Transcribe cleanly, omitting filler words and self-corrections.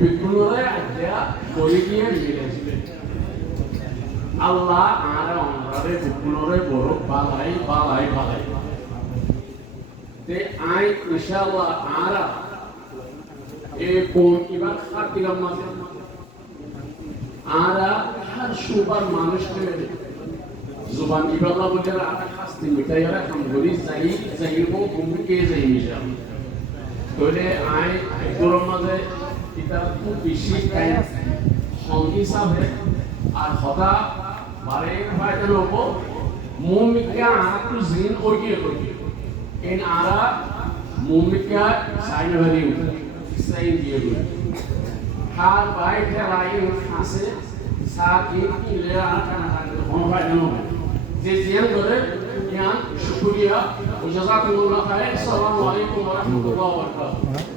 বিপুলরে আজ্ঞা করিয়ে মিলেছিলেন আল্লাহ আর অন্ধ্রে বিপুলরে বড় বালাই বালাই বালাই তে আই ইনশাআল্লাহ আর এ কোন এবার খাতিলাম মাঝে আর হর সুবার মানুষকে জুবান ইবাল্লাহ বলে আর খাস্তি মিটাইরা কাম করি যাই যাইবো কুমকে যাই মিশাম তোরে আই তোর মাঝে এটা খুব বেশি টাইম সঙ্গী হিসাবে আর হতা বারে ফায়দা লোক মুমিকা আটু জিন ওইয়ে করি এন আরা মুমিকা সাইন ভরি সাইন দিয়ে করি হার বাই ফেলাই হাসে সাথে কি লে আনা হন ফায়দা নো যে জিয়ান করে ইয়ান শুকরিয়া ও জাযাকুমুল্লাহ খাইর আসসালামু আলাইকুম ওয়া রাহমাতুল্লাহি ওয়া বারাকাতুহু